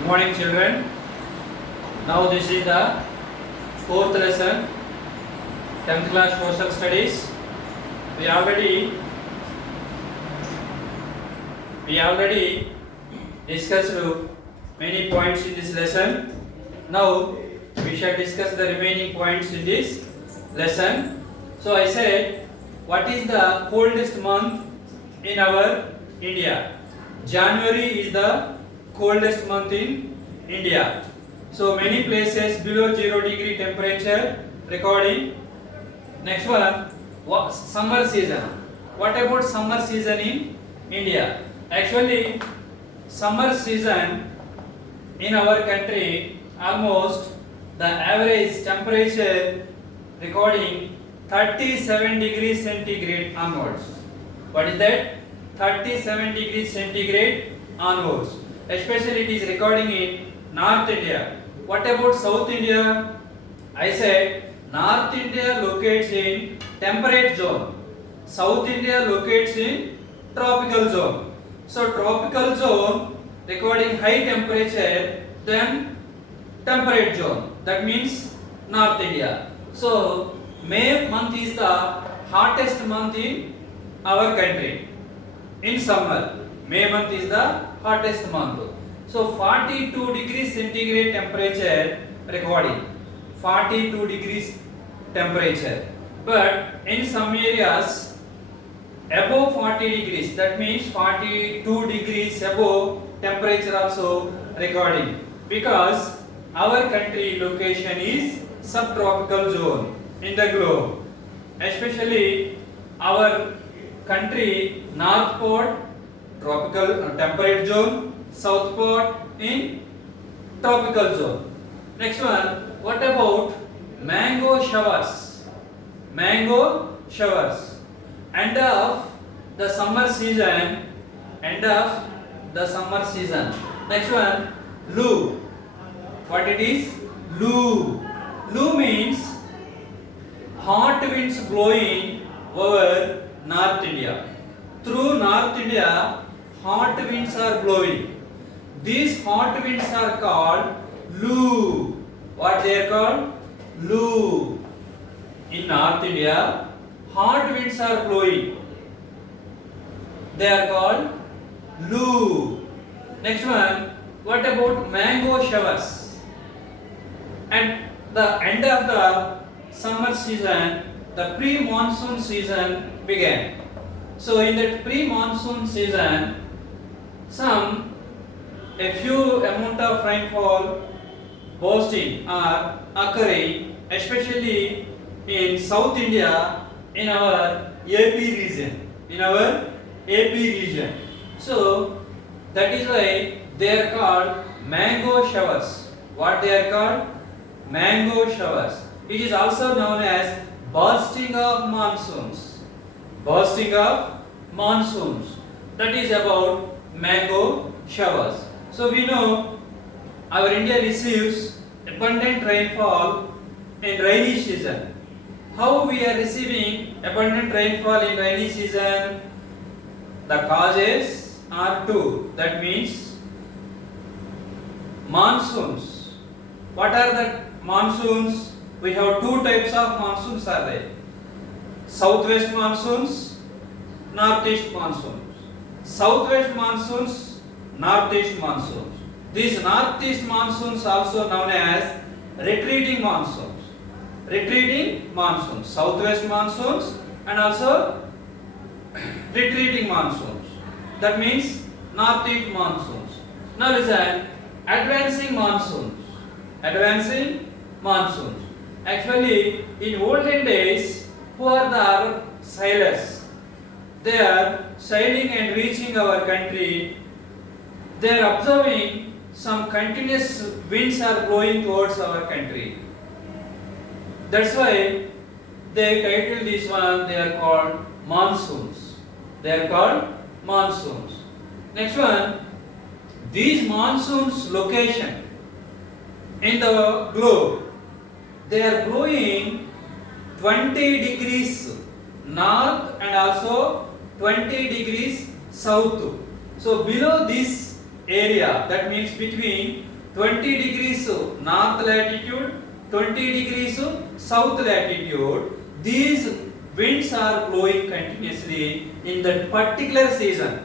Good morning, children. Now this is the fourth lesson, 10th class social studies. We already discussed many points in this lesson. Now we shall discuss the remaining points in this lesson. So I said, what is the coldest month in our India? January is the coldest month in India. So many places below 0 degree temperature recording. Next one, summer season. What about summer season in India? Actually, summer season in our country, almost the average temperature recording 37 degrees centigrade onwards. What is that? 37 degrees centigrade onwards. Especially it is recording in North India. What about South India? I said North India locates in temperate zone. South India locates in tropical zone. So tropical zone recording high temperature, then temperate zone. That means North India. So May month is the hottest month in our country. In summer, May month is the hottest month. So 42 degrees centigrade temperature recording. 42 degrees temperature. But in some areas above 40 degrees, that means 42 degrees above temperature also recording, because our country location is subtropical zone in the globe. Especially our country north part tropical temperate zone, south part in tropical zone. Next one, what about mango showers? Mango showers. End of the summer season. End of the summer season. Next one, Lu. What it is? Lu. Lu means hot winds blowing over North India. Through North India, hot winds are blowing. These hot winds are called Lu. What they are called? Lu. In North India, hot winds are blowing. They are called Lu. Next one, what about mango showers? At the end of the summer season, the pre-monsoon season began. So in that pre-monsoon season, a few amount of rainfall bursting are occurring, especially in South India, in our AP region. In our AP region. So that is why they are called mango showers. What they are called? Mango showers. It is also known as bursting of monsoons. Bursting of monsoons. That is about mango showers. So we know our India receives abundant rainfall in rainy season. How we are receiving abundant rainfall in rainy season? The causes are two. That means monsoons. What are the monsoons? We have two types of monsoons are there. Southwest monsoons, northeast monsoons. Southwest monsoons, northeast monsoons. These northeast monsoons also known as retreating monsoons. Retreating monsoons. Southwest monsoons and also retreating monsoons. That means northeast monsoons. Now listen, advancing monsoons. Advancing monsoons. Actually, in olden days, who are the sailors? They are sailing and reaching our country. They are observing some continuous winds are blowing towards our country. That's why they titled this one, they are called monsoons. They are called monsoons. Next one, these monsoons location in the globe, they are blowing 20 degrees north and also 20 degrees south. So below this area, that means between 20 degrees north latitude, 20 degrees south latitude, these winds are blowing continuously in that particular season.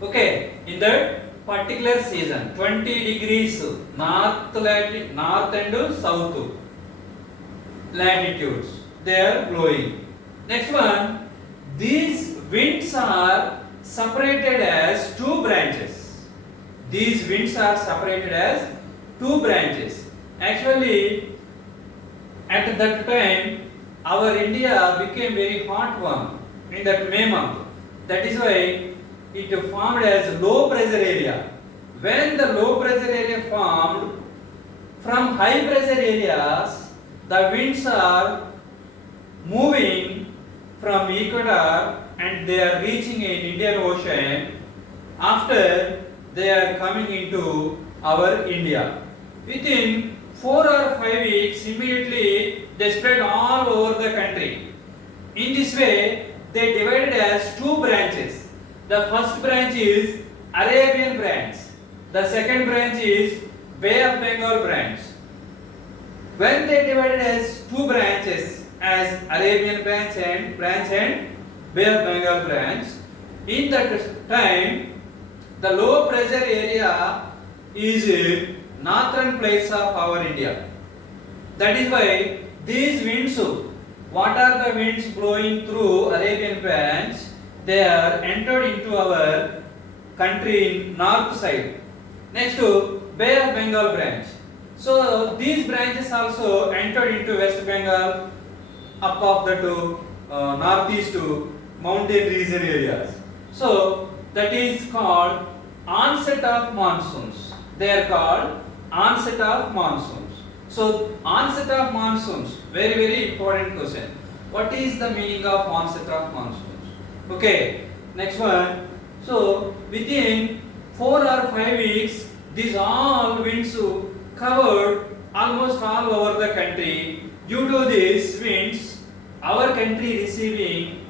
Okay, in that particular season, 20 degrees north and south latitudes, they are blowing. Next one, these winds are separated as two branches. These winds are separated as two branches. Actually, at that time, our India became very hot one in that May month. That is why it formed as low pressure area. When the low pressure area formed, from high pressure areas, the winds are moving from equator and they are reaching in Indian Ocean. After they are coming into our India. Within 4 or 5 weeks, immediately they spread all over the country. In this way, they divided as two branches. The first branch is Arabian branch. The second branch is Bay of Bengal branch. When they divided as two branches, as Arabian branch and Bay of Bengal branch, in that time, the low pressure area is in northern plains of our India. That is why these winds, what are the winds blowing through Arabian branch? They are entered into our country in north side. Next to Bay of Bengal branch. So these branches also entered into West Bengal, up of the northeast to mountain region areas. So that is called onset of monsoons. They are called onset of monsoons. So onset of monsoons, very important question. What is the meaning of onset of monsoons? Okay, next one. So within 4 or 5 weeks, these all winds covered almost all over the country. Due to these winds, our country receiving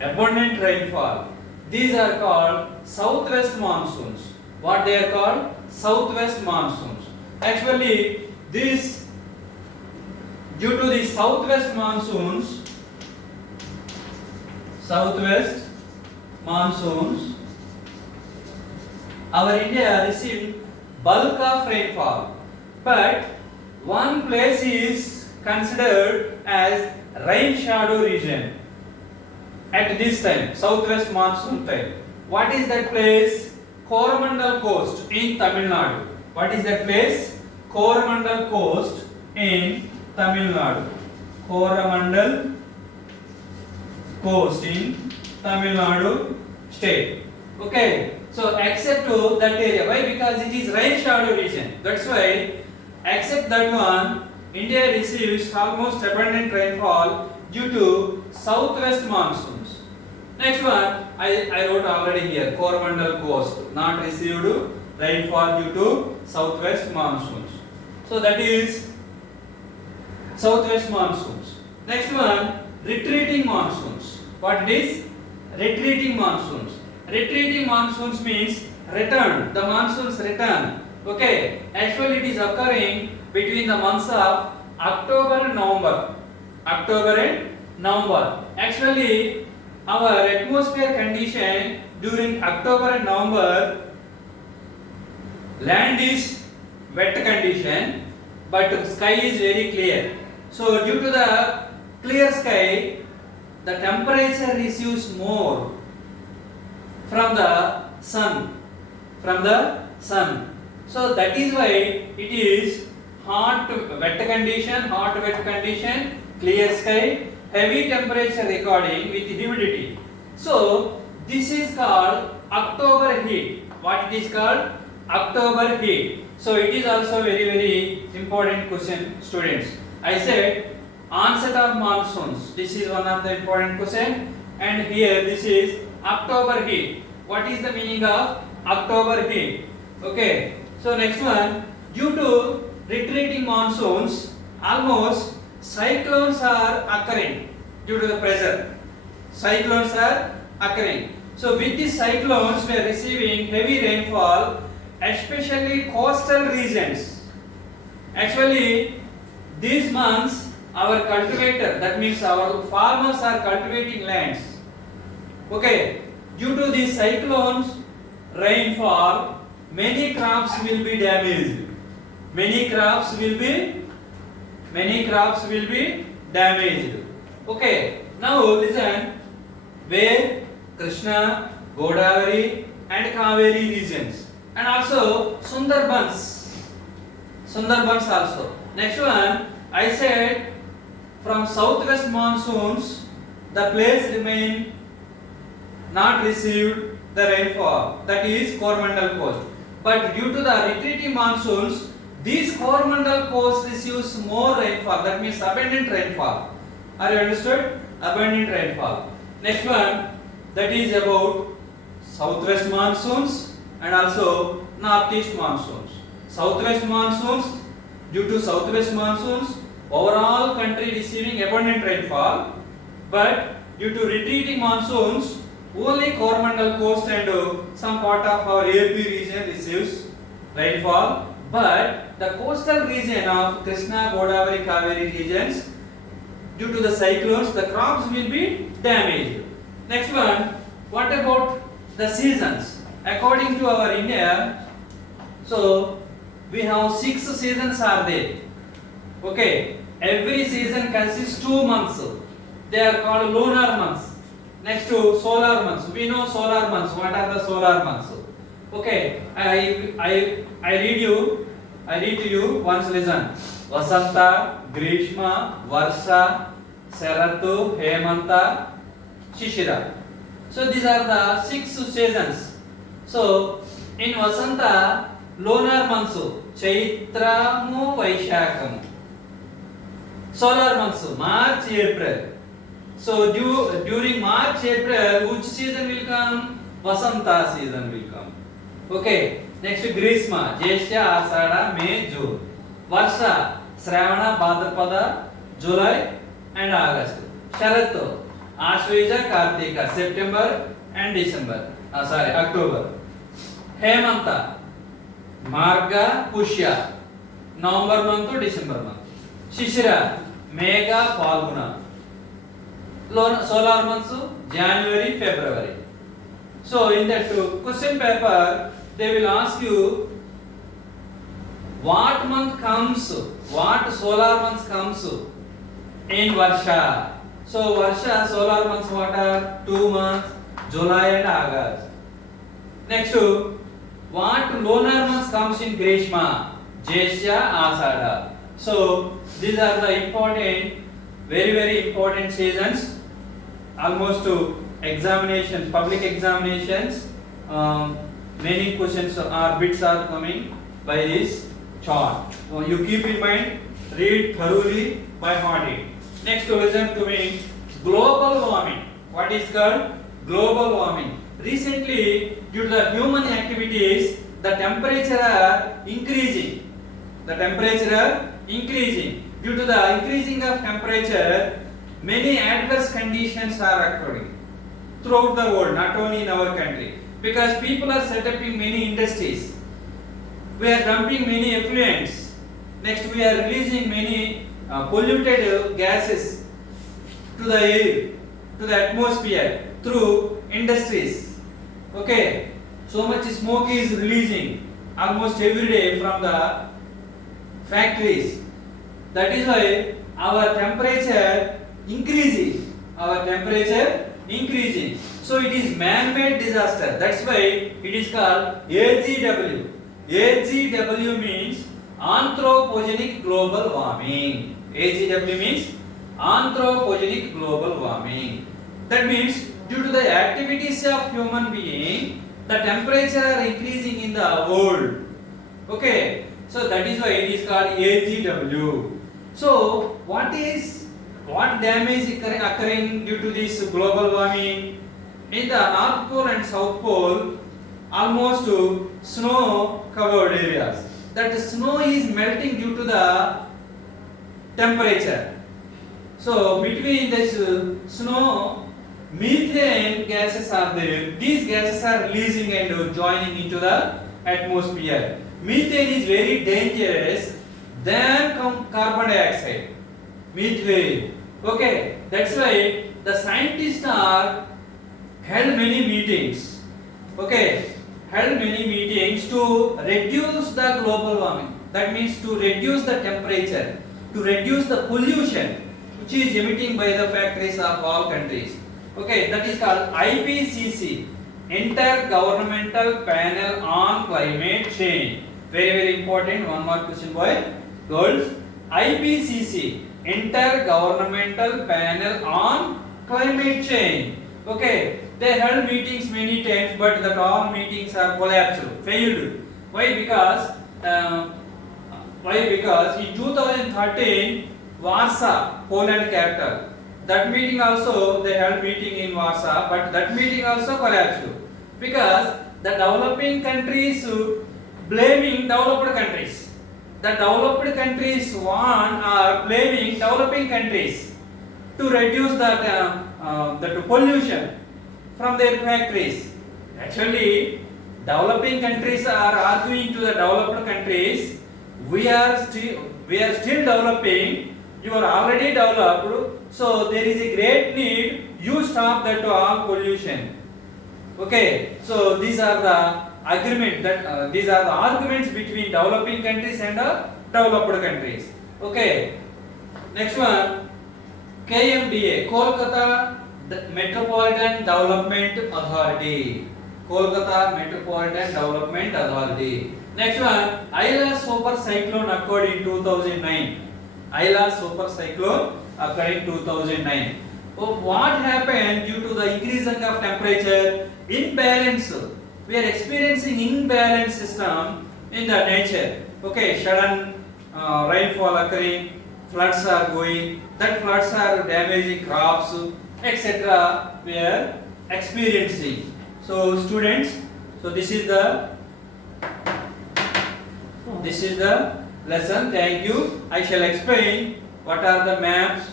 abundant rainfall. These are called southwest monsoons. What they are called? Southwest monsoons. Actually, this due to the southwest monsoons, our India received bulk of rainfall. But one place is considered as rain shadow region at this time, southwest monsoon time. What is that place? Coromandel Coast in Tamil Nadu. What is that place? Coromandel Coast in Tamil Nadu. Coromandel Coast in Tamil Nadu state. Okay, so except to that area. Why? Because it is rain shadow region. That's why, except that one, India receives almost abundant rainfall due to southwest monsoons. Next one, I wrote already here, Coromandel Coast, not received rainfall due to southwest monsoons. So that is southwest monsoons. Next one, retreating monsoons. What it is? Retreating monsoons. Retreating monsoons means return. The monsoons return. Okay. Actually, it is occurring between the months of October and November. Actually, our atmosphere condition during October and November, land is wet condition, but sky is very clear. So due to the clear sky, the temperature receives more from the sun. So that is why it is hot wet condition, clear sky, heavy temperature recording with humidity. So this is called October heat. What it is called? October heat. So it is also very important question, students. I said onset of monsoons. This is one of the important question. And here this is October heat. What is the meaning of October heat? Okay. So next one, due to retreating monsoons, almost cyclones are occurring due to the pressure. Cyclones are occurring. So with these cyclones, we are receiving heavy rainfall especially coastal regions. Actually, these months our cultivator, that means our farmers are cultivating lands. Okay, due to these cyclones, rainfall, many crops will be damaged. Many crops will be damaged. Okay, now listen, where Krishna, Godavari and Kaveri regions, and also Sundarbans also. Next one, I said from southwest monsoons, the place remain not received the rainfall, that is Coromandel coast. But due to the retreating monsoons, this Coromandel coast receives more rainfall, that means abundant rainfall. Are you understood? Abundant rainfall. Next one, that is about southwest monsoons and also northeast monsoons. Southwest monsoons, due to southwest monsoons, overall country receiving abundant rainfall, but due to retreating monsoons, only Coromandel coast and some part of our AP region receives rainfall, but the coastal region of Krishna, Godavari, Kaveri regions, due to the cyclones, the crops will be damaged. Next one, what about the seasons? According to our India, so we have 6 seasons are there. Okay, every season consists 2 months. They are called lunar months. Next to solar months. We know solar months. What are the solar months? Okay, I read to you once. Listen. Vasanta, Grishma, Varsha, Saratu, Hemanta, Shishira. So these are the 6 seasons. So in Vasanta, lunar months, Chaitramu, Vaishakamu. Solar months, March, April. So during March, April, which season will come? Vasanta season will come. Okay. Next, Grishma, Jesha, Asada, May, June. Varsha, Shravana, Bhadrapada, July and August. Sharatu, Ashweja, Kartika, September and December. October. Hemanta, Marga, Pushya, November month to December month. Shishira, Megha, Phalguna. Solar months, January, February. So in that question paper, they will ask you what month comes, what solar months comes in Varsha. So Varsha solar months what are? 2 months, July and August. Next, what lunar months comes in Grishma? Jesha, Asada. So these are the important, very important seasons. Almost examinations, public examinations, many questions or bits are coming by this chart. So you keep in mind, read thoroughly by heart it. Next, listen to me. Global warming. What is called global warming? Recently, due to the human activities, the temperature are increasing. Due to the increasing of temperature, many adverse conditions are occurring throughout the world, not only in our country, because people are set up in many industries. We are dumping many effluents. Next, we are releasing many polluted gases to the air, to the atmosphere through industries. Okay, so much smoke is releasing almost every day from the factories. That is why our temperature increasing. So it is man-made disaster. That's why it is called AGW. AGW means anthropogenic global warming. AGW means anthropogenic global warming. That means due to the activities of human being, the temperature are increasing in the world. Okay, so that is why it is called AGW. So what damage occurring due to this global warming? In the North Pole and South Pole, almost snow covered areas. That snow is melting due to the temperature. So between this snow, methane gases are there. These gases are releasing and joining into the atmosphere. Methane is very dangerous than carbon dioxide. Methane. Okay, that's why the scientists are held many meetings. Okay, held many meetings to reduce the global warming. That means to reduce the temperature, to reduce the pollution which is emitting by the factories of all countries. Okay, that is called IPCC, Intergovernmental Panel on Climate Change. Very, very important. One more question, boy. Girls. IPCC, Intergovernmental Panel on Climate Change. Okay, they held meetings many times, but that all meetings are collapsed, failed. Why? Because in 2013, Warsaw, Poland capital. That meeting also, they held meeting in Warsaw, but that meeting also collapsed because the developing countries blaming developed countries. The developed countries are blaming developing countries to reduce the pollution from their factories. Actually, developing countries are arguing to the developed countries, we are still developing. You are already developed, so there is a great need. You stop that all pollution. Okay, so these are the these are the arguments between developing countries and developed countries. Okay, next one, KMDA, Kolkata Metropolitan Development Authority. Kolkata Metropolitan Development Authority. Next one, Ayla super cyclone occurred in 2009. Ayla super cyclone occurred in 2009. So what happened due to the increasing of temperature? Imbalance. We are experiencing imbalance system in the nature. Okay, sudden rainfall occurring, floods are going, that floods are damaging crops, etc. We are experiencing. So students, so this is the lesson. Thank you. I shall explain what are the maps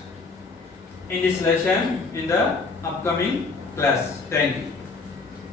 in this lesson in the upcoming class. Thank you.